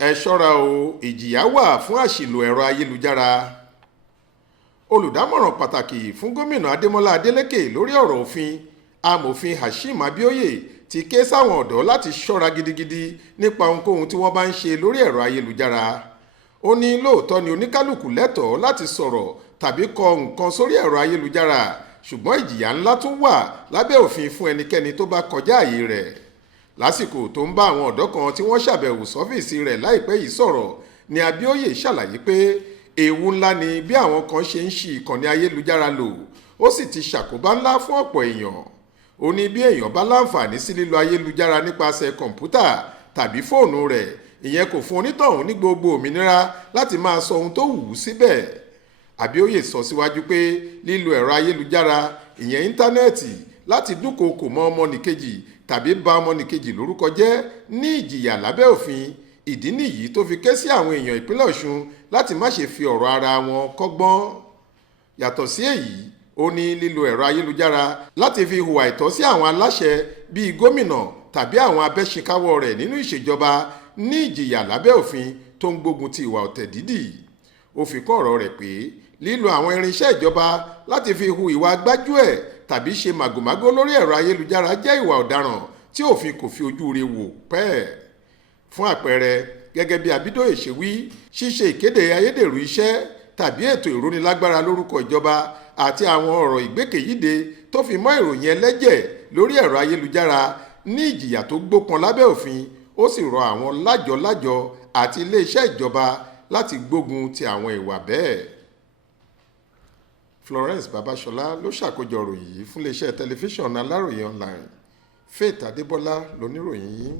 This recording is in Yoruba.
ẹ ṣọ́ra o, ìjìyà wà fún àṣìlò ẹ̀rọ ayélujára. Olùdámọ̀ràn pàtàkì fún gómìnà Adémọ́lá Adélékè lórí ọ̀rọ̀ òfin, amòfin Hashim Abioye ti ké sáwọn ọ̀dọ́ láti ṣọ́ra gidigidi nípa ohunkóhun tí wọ́n bá ń ṣe lórí ẹ̀rọ ayélujára. Ó ní lóòótọ́ ni oníkálùkù lẹ́tọ̀ọ́ láti sọ̀rọ̀ tàbí kọ nǹkan sórí ẹ̀rọ ayélujára, ṣùgbọ́n ìjìyà ńlá tún wà lábẹ́ òfin fún ẹnikẹ́ni tó bá kọjá àyè rẹ̀. Lásìkò tó ń bá àwọn ọ̀dọ́ kan tí wọ́n ṣàbẹ̀wò sọ́fíìsì rẹ̀ láìpẹ́ yìí sọ̀rọ̀ ni Abioye ṣàlàyé pé ewu ńlá ni bí àwọn kan ṣe ń ṣi ìkànnì ayélujára lò, ó sì ti ṣàkóbá ńlá fún ọ̀pọ̀ èèyàn. Ó ní bí èèyàn bá láǹfààní sí lílo ayélujára nípasẹ̀ kọ̀ǹpútà tàbí fóònù rẹ̀, ìyẹn kò fún onítọ̀hún ní gbogbo òmìnira láti máa sọ ohun tó wù ú síbẹ̀. Abioye sọ síwájú pé lílo ẹ̀rọ ayélujára, ìyẹn íńtánẹ́ẹ̀tì, láti dúnkookò mọ́ ọmọnìkejì tàbí bà ọmọnìkejì lórúkọ jẹ́ ní ìjìyà lábẹ́ òfin. Ìdí nìyí tó fi ké sí àwọn èèyàn ìpínlẹ̀ Ọ̀ṣun láti má ṣe fi ọ̀rọ̀ ara wọn kọ́gbọ́n. Yàtọ̀ sí èyí, ó ní lílo ẹ̀rọ ayélujára láti fi hùwà ìtọ́ sí àwọn aláṣẹ bíi gómìnà tàbí àwọn abẹ́ṣekáwọ́ rẹ̀ nínú ìṣèjọba ní ìjìyà lábẹ́ òfin tó ń gbógun ti ìwà ọ̀tẹ̀ dídì. Ó fi kún ọ̀rọ̀ rẹ̀ pé lílo àwọn irinṣẹ́ ìjọba láti fi hu ìwà gbájúẹ̀ tàbí ṣe màgòmágó lórí ẹ̀rọ ayélujára jẹ́ ìwà ọ̀daràn tí òfin kò fi ojú rẹ̀ wò pẹ́ẹ́. Fún àpẹẹrẹ, gẹ́gẹ́ bí Abídóyè ṣe wí, ṣíṣe ìkéde ayédèrú iṣẹ́ tàbí ètò ìrónilágbára lórúkọ ìjọba àti àwọn ọ̀rọ̀ ìgbékèyíde tó fi mọ́ ìròyìn ẹlẹ́jẹ̀ lórí ẹ̀rọ ayélujára ní ìjìyà tó gbópọn lábẹ́ òfin. Ó sì rọ àwọn lájọ-lájọ àti iléeṣẹ́ ìjọba láti gbógun ti àwọn ìwà bẹ́ẹ̀. Florence Babasola ló ṣàkójọ ìròyìn yìí fún iléeṣẹ́ tẹlifíṣàn Aláròye online. Faith Adébọ́lá lóníròyìn yìí.